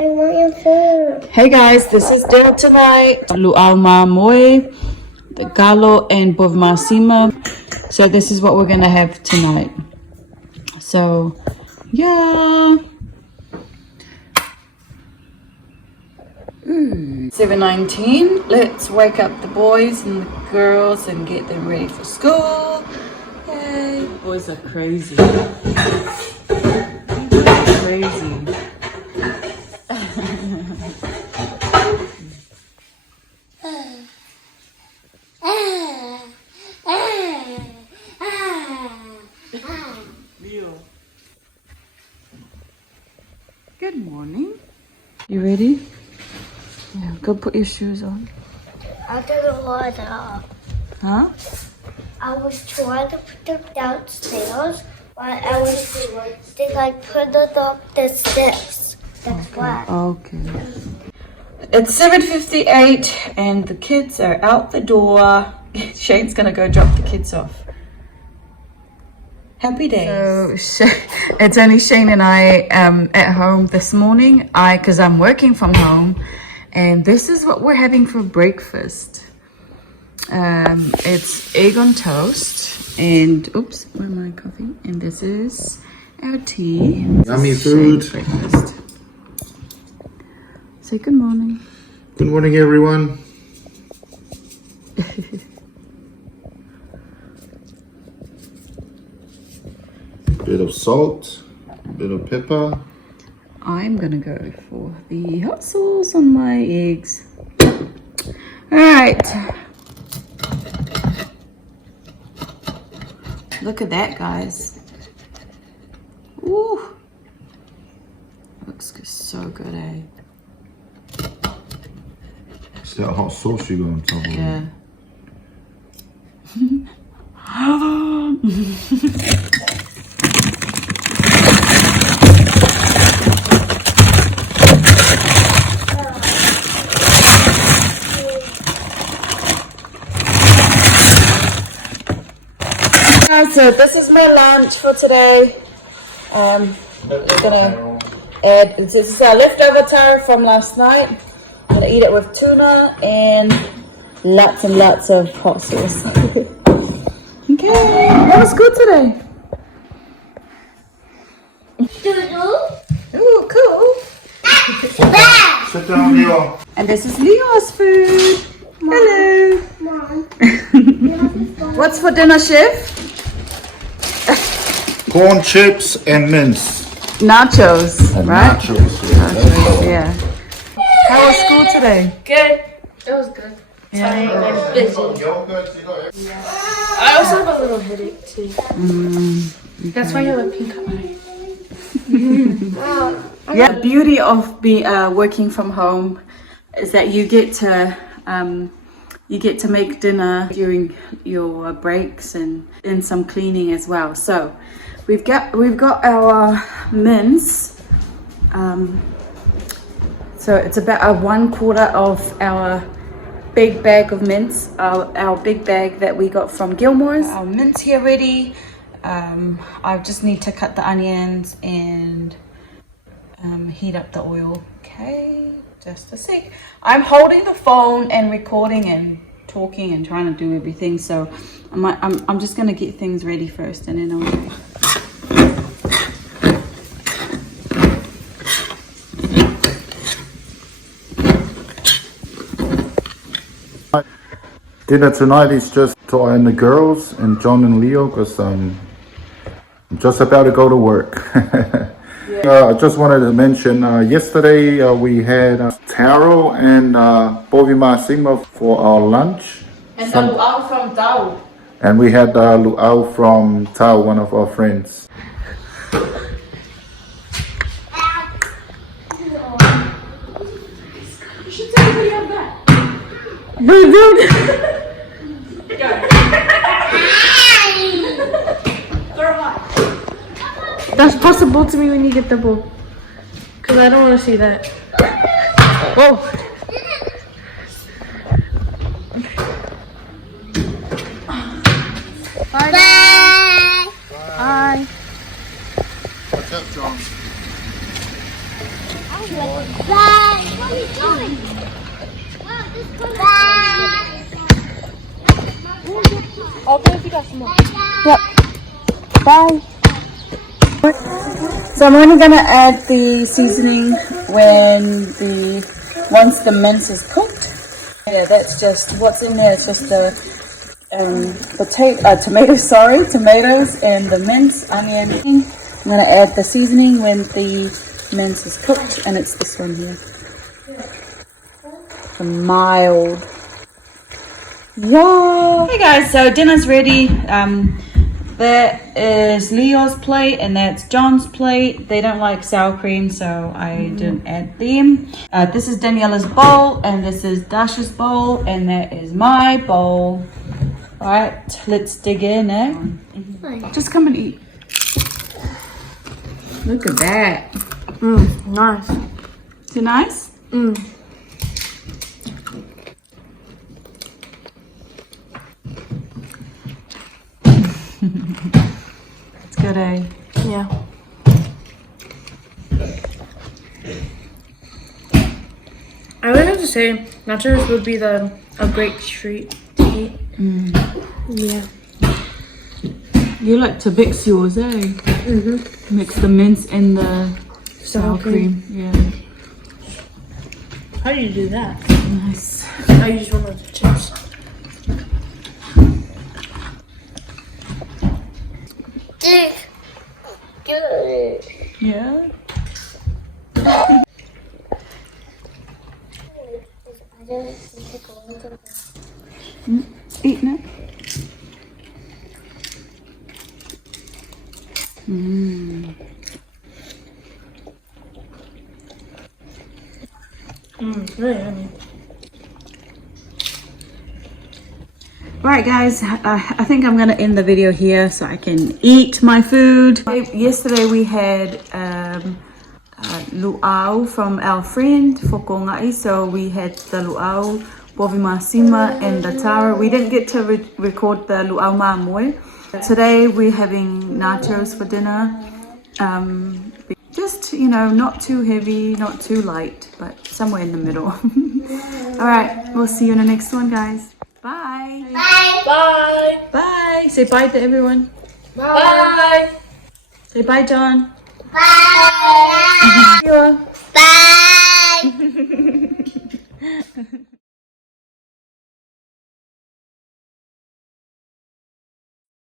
I want your food. Hey guys, this is dinner tonight. Lu'auma moe, the galo and bovmasima. So this is what we're gonna have tonight. So yeah. 7:19. Let's wake up the boys and the girls and get them ready for school. Yay. The boys are crazy. Crazy. Good morning. You ready? Yeah, go put your shoes on. I don't want to. Huh? I was trying to put them downstairs, but I was then I put it up the steps. That's why. Okay. It's 7:58 and the kids are out the door. Shane's gonna go drop the kids off. Happy days. So it's only Shane and I at home this morning. Because I'm working from home, and this is what we're having for breakfast. It's egg on toast and oops, where's my coffee? And this is our tea. Yummy food. Shane's breakfast. Say good morning. Good morning, everyone. Bit of salt, bit of pepper. I'm gonna go for the hot sauce on my eggs. All right. Look at that, guys. Ooh. Looks so good, eh? It's that hot sauce you got on top of it. Yeah. So this is my lunch for today. I'm gonna add, this is our leftover taro from last night. I'm gonna eat it with tuna and lots of hot sauce. Okay, that was good today. Ooh, cool. Sit down, Leo. And this is Leo's food. Mom. Hello. Mom. What's for dinner, chef? Corn chips and mince. Nachos, And right? nachos. Yeah. How was school today? Good. It was good. Tired and busy. I also have a little headache too. That's why you have a pink eye. Yeah, the beauty of working from home is that you get to make dinner during your breaks and some cleaning as well. So we've got our mince. So it's about a 1/4 of our big bag of mince, our big bag that we got from Gilmore's. Our mince here ready. I just need to cut the onions and heat up the oil. Okay, just a sec. I'm holding the phone and recording and talking and trying to do everything, so I'm just gonna get things ready first and then I'll do it. Dinner tonight is just to and the girls and John and Leo because I'm just about to go to work. I just wanted to mention yesterday we had taro and bovmasima for our lunch. And the luau from Tao. And we had luau from Tao, one of our friends. You should take a video of that. They're hot. That's possible to me when you get the bowl. Because I don't want to see that. Whoa. Bye. Bye. What's up, John? Bye. What are you doing? Okay, if you got some more. Yep. Bye. So I'm only gonna add the seasoning once the mince is cooked. Yeah, that's just what's in there. It's just the tomatoes and the mince, onion. I'm gonna add the seasoning when the mince is cooked, and it's this one here. The mild. Yeah. Hey guys, so dinner's ready. That is Leo's plate and that's John's plate. They don't like sour cream, so I didn't add them. This is Daniela's bowl and this is Dash's bowl and that is my bowl. All right, let's dig in, eh? Just come and eat. Look at that. Nice. Too nice? It's good, eh? Yeah. I would have to say nachos would be a great treat to eat. Yeah. You like to mix yours, eh? Mix the mince and the sour cream. Yeah. How do you do that? Nice. I use one of the chips. Yeah. Eating it. Really yummy. Right guys, I think I'm gonna end the video here so I can eat my food. Yesterday we had luau from our friend Fokongai, so we had the luau, bovi masima and the tara. We didn't get to record the luau mamoe. Today we're having nachos for dinner. Just, you know, not too heavy, not too light, but somewhere in the middle. All right, we'll see you in the next one, guys. Bye. Bye. Bye. Bye. Say bye to everyone. Bye. Say bye, John. Bye. Bye. Bye.